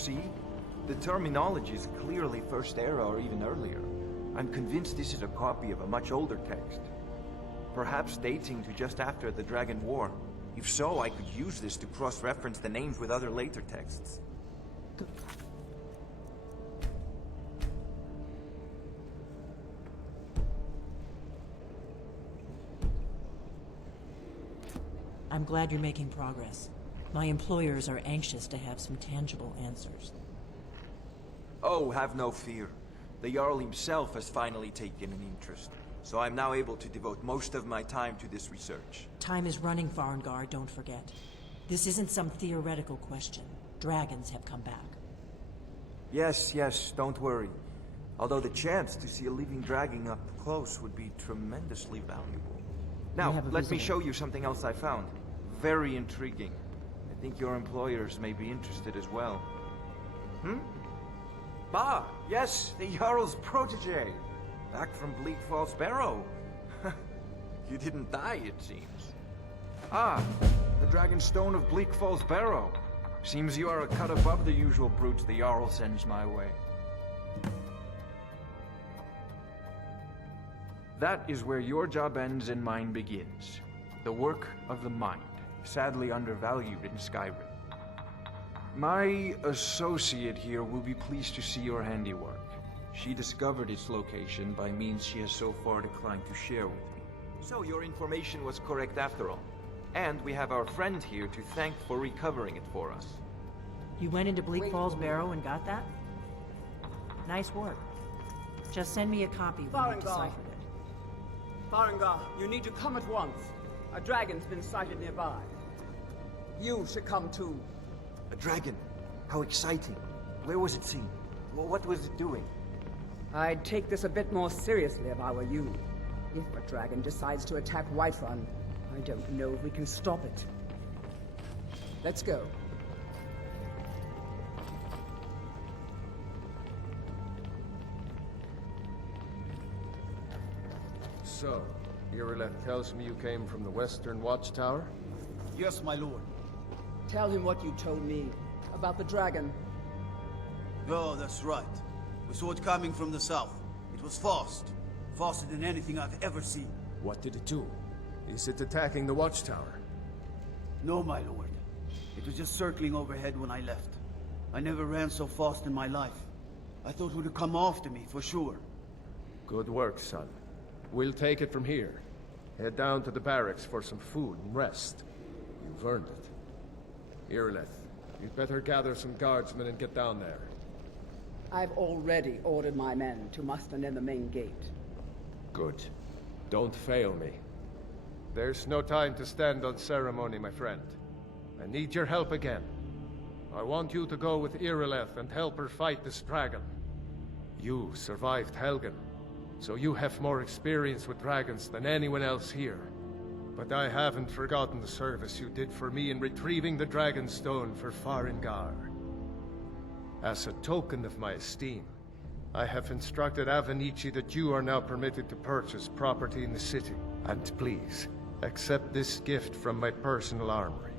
see? The terminology is clearly First Era or even earlier. I'm convinced this is a copy of a much older text. Perhaps dating to just after the Dragon War. If so, I could use this to cross-reference the names with other later texts. I'm glad you're making progress. My employers are anxious to have some tangible answers. Oh, have no fear. The Jarl himself has finally taken an interest, so I'm now able to devote most of my time to this research. Time is running, Farengar, don't forget. This isn't some theoretical question. Dragons have come back. Yes, don't worry. Although the chance to see a living dragon up close would be tremendously valuable. Now, let me show you something else I found. Very intriguing. I think your employers may be interested as well. Bah, yes, the Jarl's protege. Back from Bleak Falls Barrow. You didn't die, it seems. Ah, the Dragon Stone of Bleak Falls Barrow. Seems you are a cut above the usual brutes the Jarl sends my way. That is where your job ends and mine begins. The work of the mind, sadly undervalued in Skyrim. My associate here will be pleased to see your handiwork. She discovered its location by means she has so far declined to share with me. So your information was correct after all. And we have our friend here to thank for recovering it for us. You went into Bleak Falls Barrow and got that? Nice work. Just send me a copy when you've deciphered it. Farengar, you need to come at once. A dragon's been sighted nearby. You should come too. A dragon? How exciting. Where was it seen? What was it doing? I'd take this a bit more seriously if I were you. If a dragon decides to attack Whiterun, I don't know if we can stop it. Let's go. So, Irileth tells me you came from the Western Watchtower? Yes, my lord. Tell him what you told me about the dragon. Oh, that's right. We saw it coming from the south. It was fast. Faster than anything I've ever seen. What did it do? Is it attacking the Watchtower? No, my lord. It was just circling overhead when I left. I never ran so fast in my life. I thought it would come after me, for sure. Good work, son. We'll take it from here. Head down to the barracks for some food and rest. You've earned it. Irileth, you'd better gather some guardsmen and get down there. I've already ordered my men to muster near the main gate. Good. Don't fail me. There's no time to stand on ceremony, my friend. I need your help again. I want you to go with Irileth and help her fight this dragon. You survived Helgen, so you have more experience with dragons than anyone else here. But I haven't forgotten the service you did for me in retrieving the Dragon Stone for Farengar. As a token of my esteem, I have instructed Avenici that you are now permitted to purchase property in the city. And please, accept this gift from my personal armory.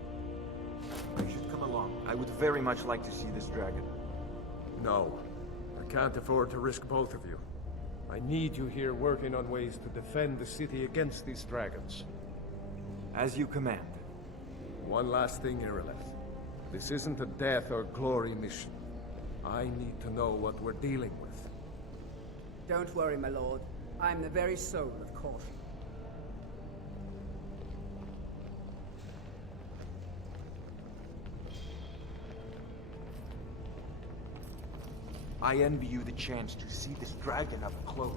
You should come along. I would very much like to see this dragon. No, I can't afford to risk both of you. I need you here working on ways to defend the city against these dragons. As you command. One last thing, Irileth. This isn't a death or glory mission. I need to know what we're dealing with. Don't worry, my lord. I'm the very soul of caution. I envy you the chance to see this dragon up close.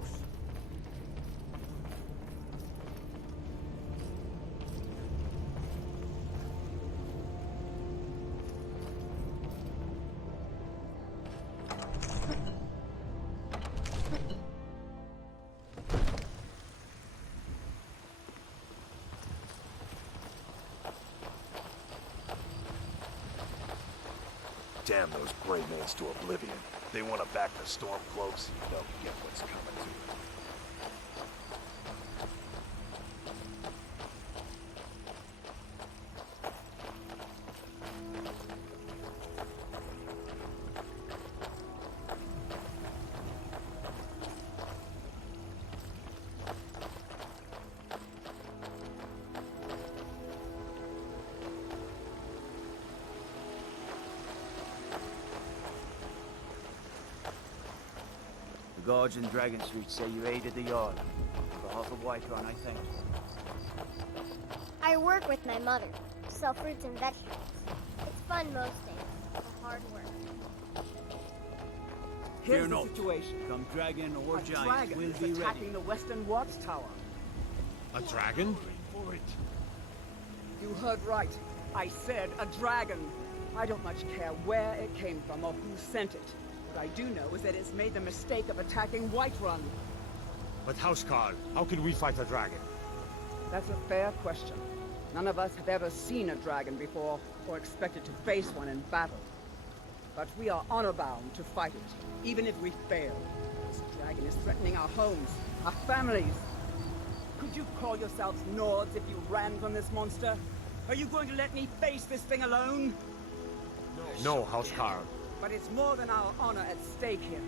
Damn those Greymaids to oblivion. They want to back the storm close, they'll get what's coming to them. guards in Dragon Street say you aided the Jarl. On behalf of Whiterun, I thank you. I work with my mother. Sell fruits and vegetables. It's fun most days, but hard work. Here's Fear the not. situation. Come dragon or A giant, dragon we'll is be attacking ready. the western watchtower. A dragon? For it. You heard right. I said a dragon. I don't much care where it came from or who sent it. What I do know is that it's made the mistake of attacking Whiterun. But Housecarl, how can we fight a dragon? That's a fair question. None of us have ever seen a dragon before, or expected to face one in battle. But we are honor-bound to fight it, even if we fail. This dragon is threatening our homes, our families. Could you call yourselves Nords if you ran from this monster? Are you going to let me face this thing alone? No, Housecarl. But it's more than our honor at stake here.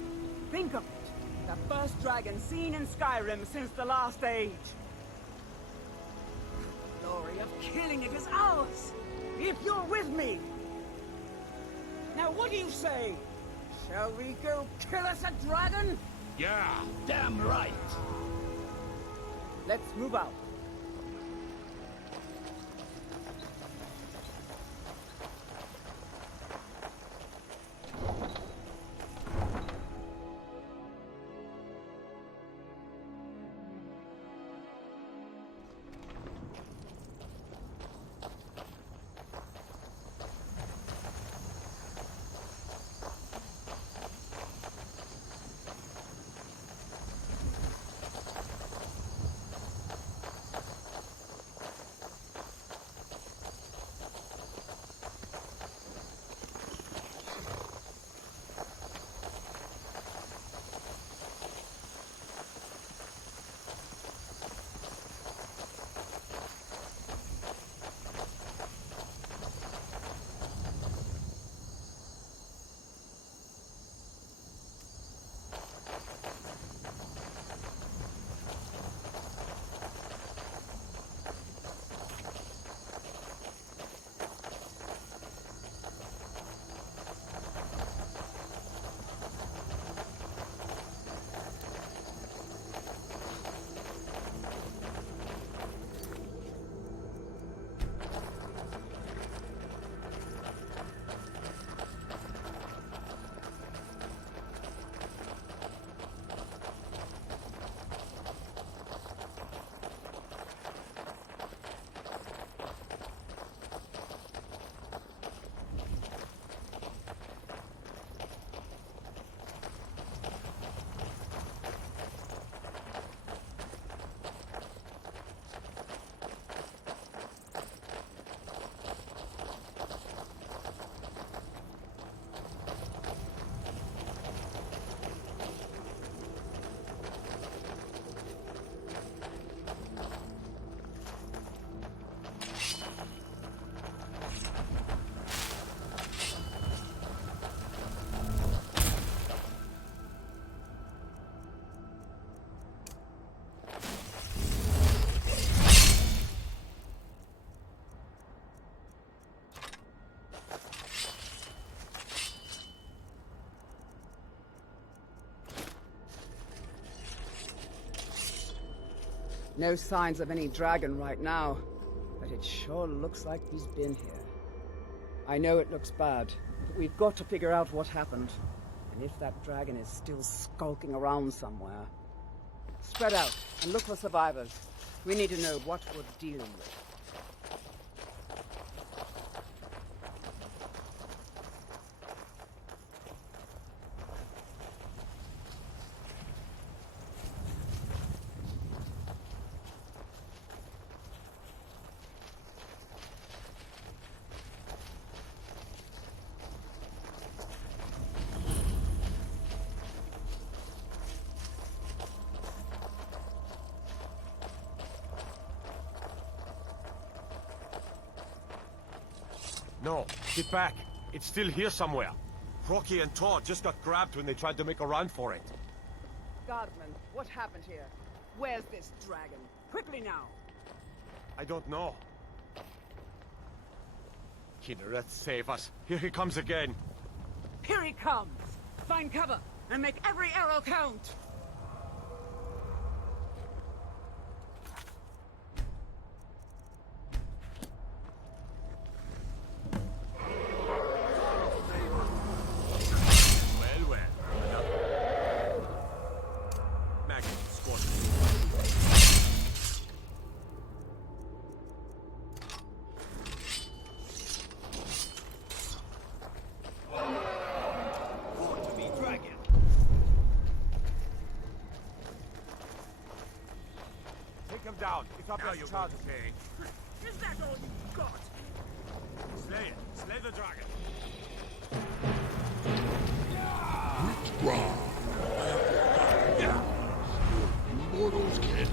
Think of it. The first dragon seen in Skyrim since the last age. The glory of killing it is ours, if you're with me. Now what do you say? Shall we go kill us a dragon? Yeah! Damn right! Let's move out. No signs of any dragon right now, but it sure looks like he's been here. I know it looks bad, but we've got to figure out what happened. And if that dragon is still skulking around somewhere. Spread out and look for survivors. We need to know what we're dealing with. No, get back. It's still here somewhere. Rocky and Todd just got grabbed when they tried to make a run for it. Guardsman, what happened here? Where's this dragon? Quickly now! I don't know. Kinneret, save us. Here he comes again. Here he comes! Find cover and make every arrow count! down. If our best chance. Pay. Is that all you got? Slay it. Slay the dragon. Mortals can't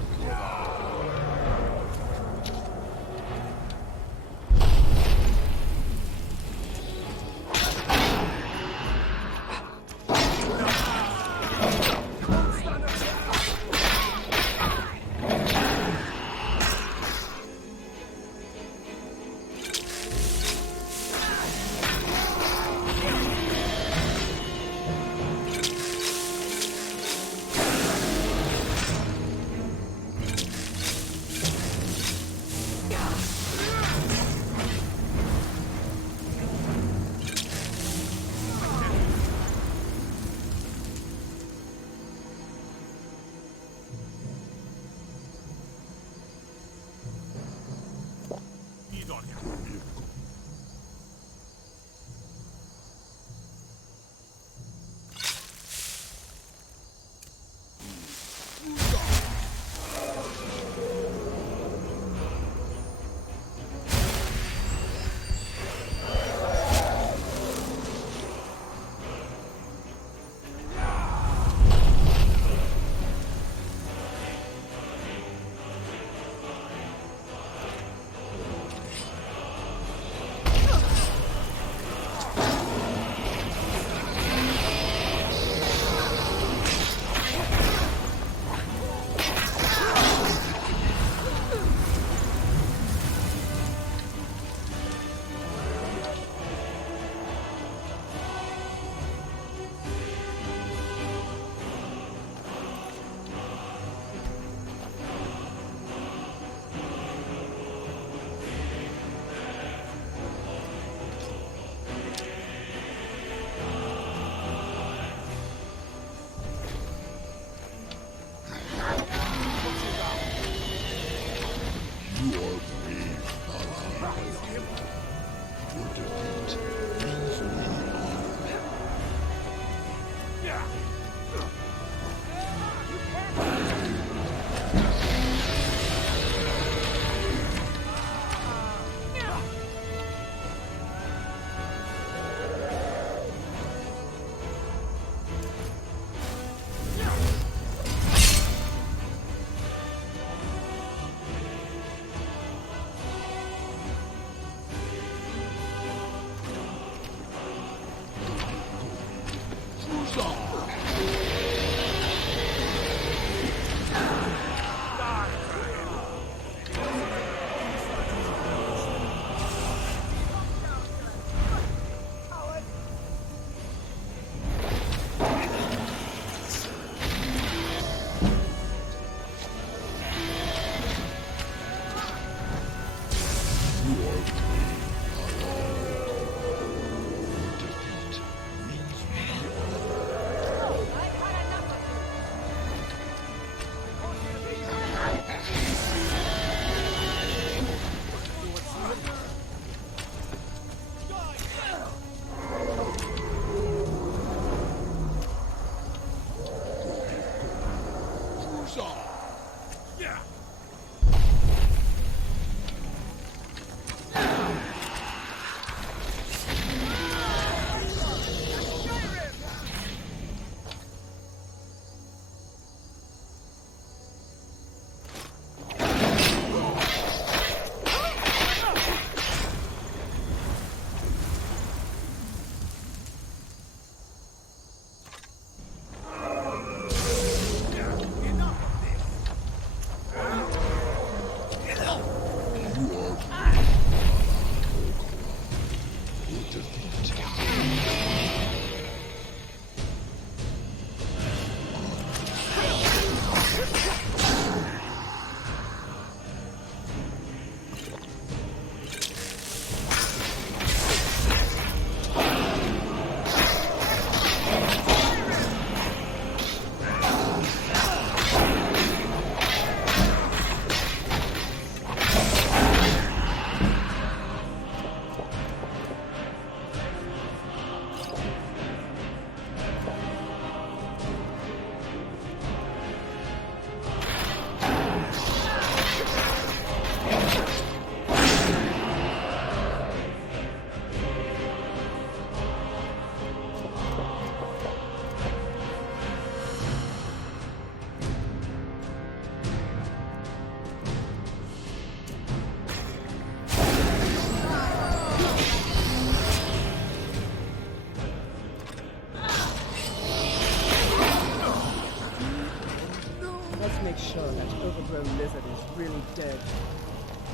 Let's make sure that overgrown lizard is really dead.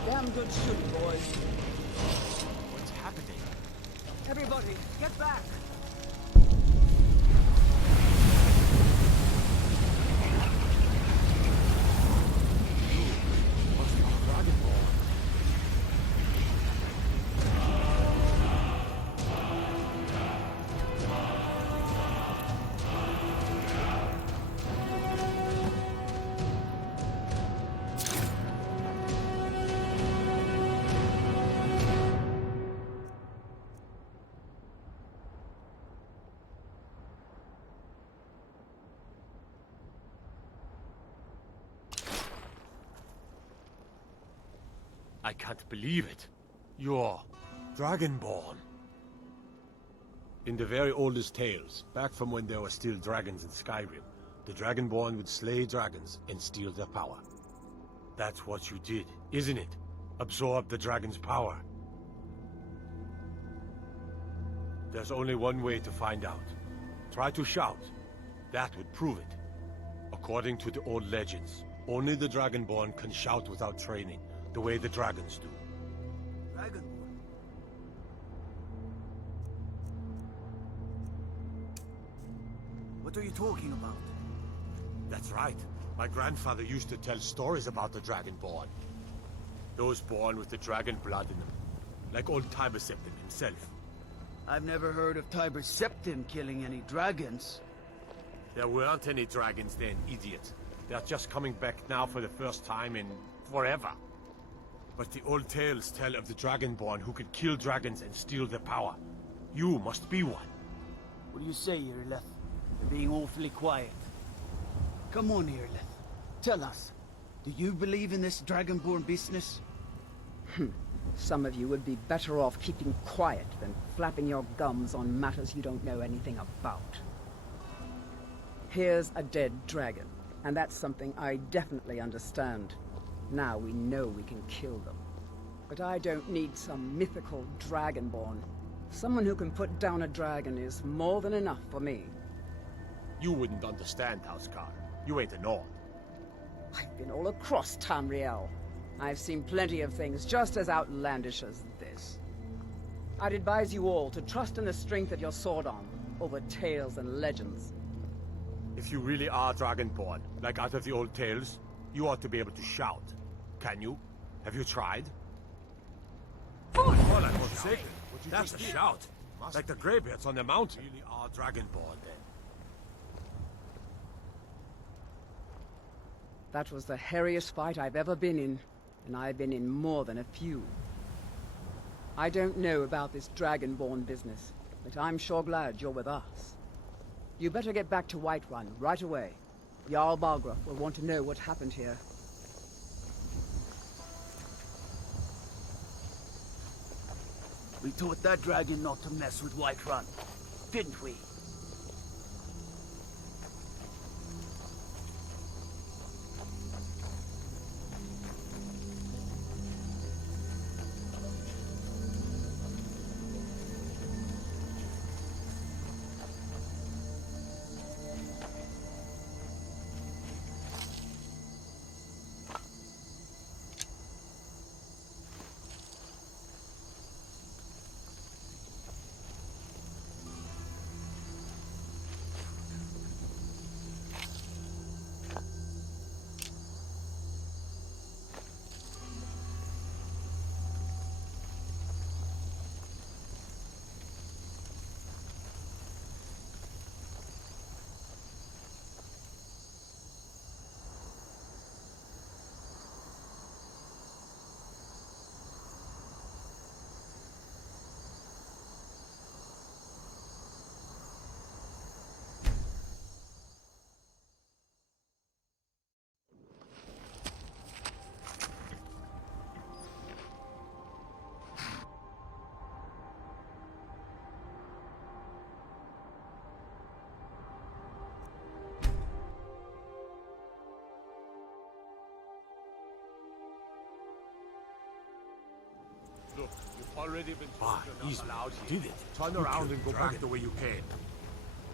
Damn good shooting, boys. What's happening? Everybody, get back! Must be Dragonborn. I can't believe it. You're Dragonborn. In the very oldest tales, back from when there were still dragons in Skyrim, the Dragonborn would slay dragons and steal their power. That's what you did, isn't it? Absorb the dragon's power. There's only one way to find out. Try to shout. That would prove it. According to the old legends, only the Dragonborn can shout without training, the way the dragons do. Dragonborn? What are you talking about? That's right. My grandfather used to tell stories about the Dragonborn. Those born with the dragon blood in them. Like old Tiber Septim himself. I've never heard of Tiber Septim killing any dragons. There weren't any dragons then, idiot. They're just coming back now for the first time in forever. But the old tales tell of the Dragonborn who could kill dragons and steal their power. You must be one. What do you say, Irileth? You're being awfully quiet. Come on, Irileth. Tell us, do you believe in this Dragonborn business? Some of you would be better off keeping quiet than flapping your gums on matters you don't know anything about. Here's a dead dragon, and that's something I definitely understand. Now we know we can kill them. But I don't need some mythical dragonborn. Someone who can put down a dragon is more than enough for me. You wouldn't understand, Housecar. You ain't a Nord. I've been all across Tamriel. I've seen plenty of things just as outlandish as this. I'd advise you all to trust in the strength of your sword arm over tales and legends. If you really are Dragonborn, like out of the old tales, you ought to be able to shout. Can you? Have you tried? Oh, for God's sake! That's a shout! Like the greybeards on the mountain. You really are Dragonborn, then. That was the hairiest fight I've ever been in, and I've been in more than a few. I don't know about this Dragonborn business, but I'm sure glad you're with us. You better get back to Whiterun right away. Jarl Balgruuf will want to know what happened here. We taught that dragon not to mess with Whiterun, didn't we? Look, you've already been told you're not allowed here. Did it? Turn around and go back the way you came.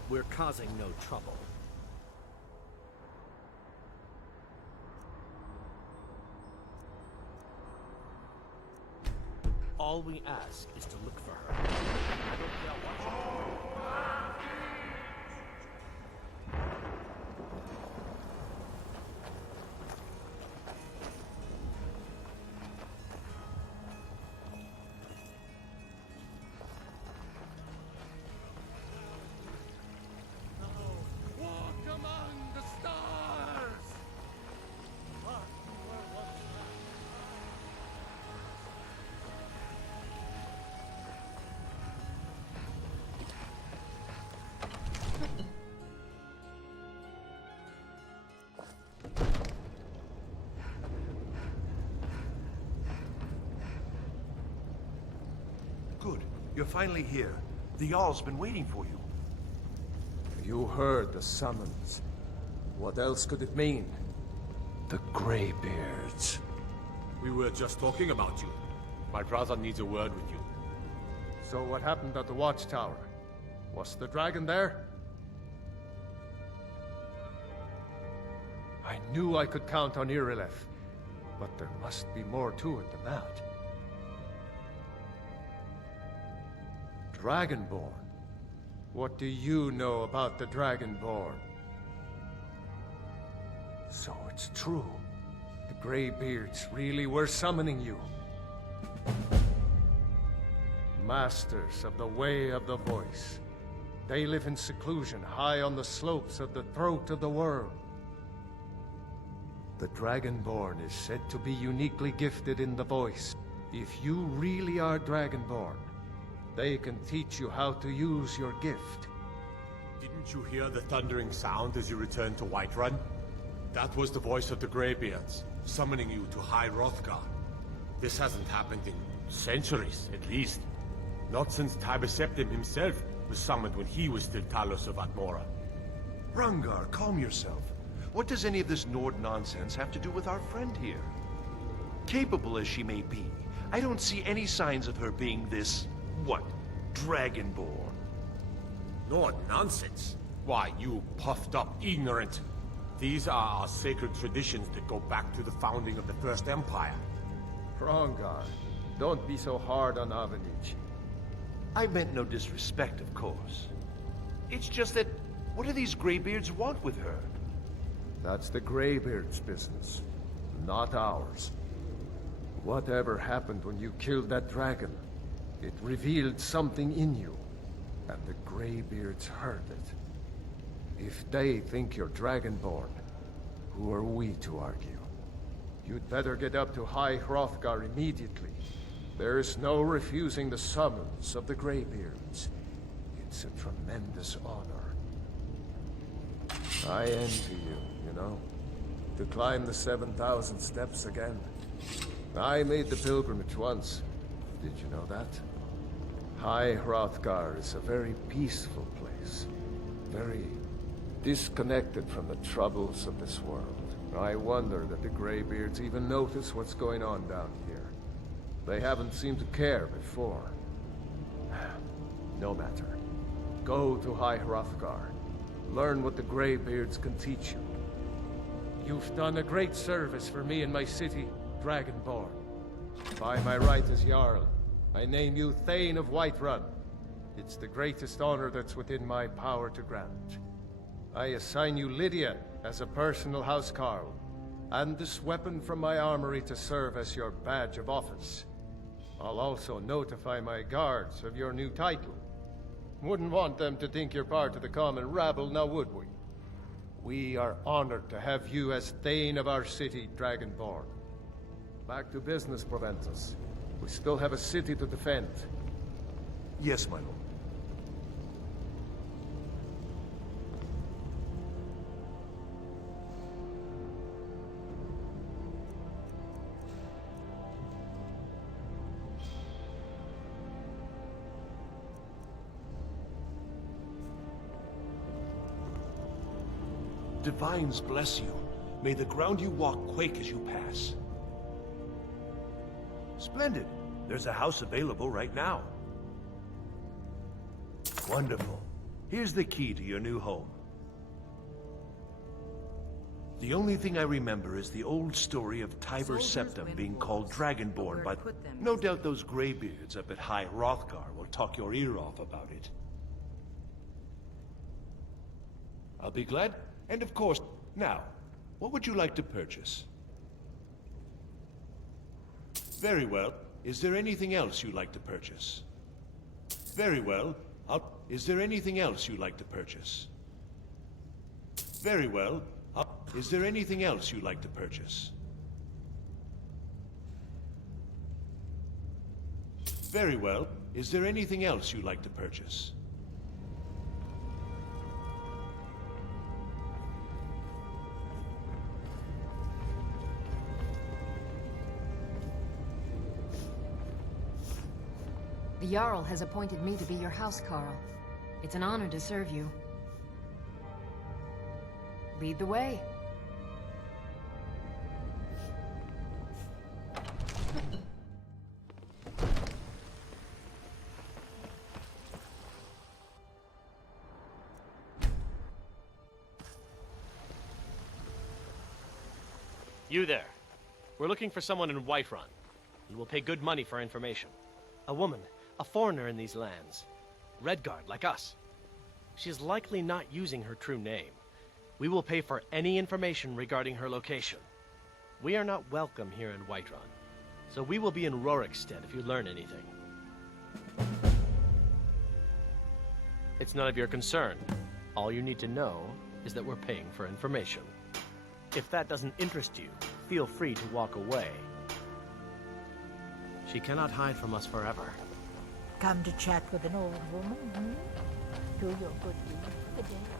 We're causing no trouble. All we ask is to look for her. I don't care what you do. Walk among the stars! Good. You're finally here. The Jarl's been waiting for you. You heard the summons. What else could it mean? The Greybeards. We were just talking about you. My brother needs a word with you. So what happened at the Watchtower? Was the dragon there? I knew I could count on Irileth, but there must be more to it than that. Dragonborn? What do you know about the Dragonborn? So it's true. The Greybeards really were summoning you. Masters of the Way of the Voice. They live in seclusion high on the slopes of the throat of the world. The Dragonborn is said to be uniquely gifted in the voice. If you really are Dragonborn, they can teach you how to use your gift. Didn't you hear the thundering sound as you returned to Whiterun? That was the voice of the Greybeards, summoning you to High Hrothgar. This hasn't happened in centuries, at least. Not since Tiber Septim himself was summoned when he was still Talos of Atmora. Rungar, calm yourself. What does any of this Nord nonsense have to do with our friend here? Capable as she may be, I don't see any signs of her being this, what, Dragonborn? Nord nonsense? Why, you puffed up ignorant. These are our sacred traditions that go back to the founding of the First Empire. Hrongar, don't be so hard on Avenich. I meant no disrespect, of course. It's just that, what do these Greybeards want with her? That's the Greybeards' business, not ours. Whatever happened when you killed that dragon, it revealed something in you, and the Greybeards heard it. If they think you're Dragonborn, who are we to argue? You'd better get up to High Hrothgar immediately. There's no refusing the summons of the Greybeards. It's a tremendous honor. I envy you, you know. To climb the 7,000 steps again. I made the pilgrimage once. Did you know that? High Hrothgar is a very peaceful place. Very disconnected from the troubles of this world. I wonder that the Greybeards even notice what's going on down here. They haven't seemed to care before. No matter. Go to High Hrothgar. Learn what the Greybeards can teach you. You've done a great service for me and my city, Dragonborn. By my right as Jarl, I name you Thane of Whiterun. It's the greatest honor that's within my power to grant. I assign you Lydia as a personal housecarl, and this weapon from my armory to serve as your badge of office. I'll also notify my guards of your new title. Wouldn't want them to think you're part of the common rabble, now would we? We are honored to have you as Thane of our city, Dragonborn. Back to business, Proventus. We still have a city to defend. Yes, my lord. Divines bless you. May the ground you walk quake as you pass. Splendid. There's a house available right now. Wonderful. Here's the key to your new home. The only thing I remember is the old story of Tiber Soldiers Septim win being wars, called but Dragonborn, where but to put them no is doubt those graybeards up at High Hrothgar will talk your ear off about it. I'll be glad. And of course, now, what would you like to purchase? Very well. Is there anything else you'd like to purchase? Very well. Is there anything else you'd like to purchase? Very well. Is there anything else you'd like to purchase? Very well. Is there anything else you'd like to purchase? The Jarl has appointed me to be your housecarl. It's an honor to serve you. Lead the way. You there. We're looking for someone in Whiterun. You will pay good money for information. A woman, a foreigner in these lands. Redguard, like us. She is likely not using her true name. We will pay for any information regarding her location. We are not welcome here in Whiterun, so we will be in Rorikstead if you learn anything. It's none of your concern. All you need to know is that we're paying for information. If that doesn't interest you, feel free to walk away. She cannot hide from us forever. Come to chat with an old woman, hmm? Do your good deed for the day.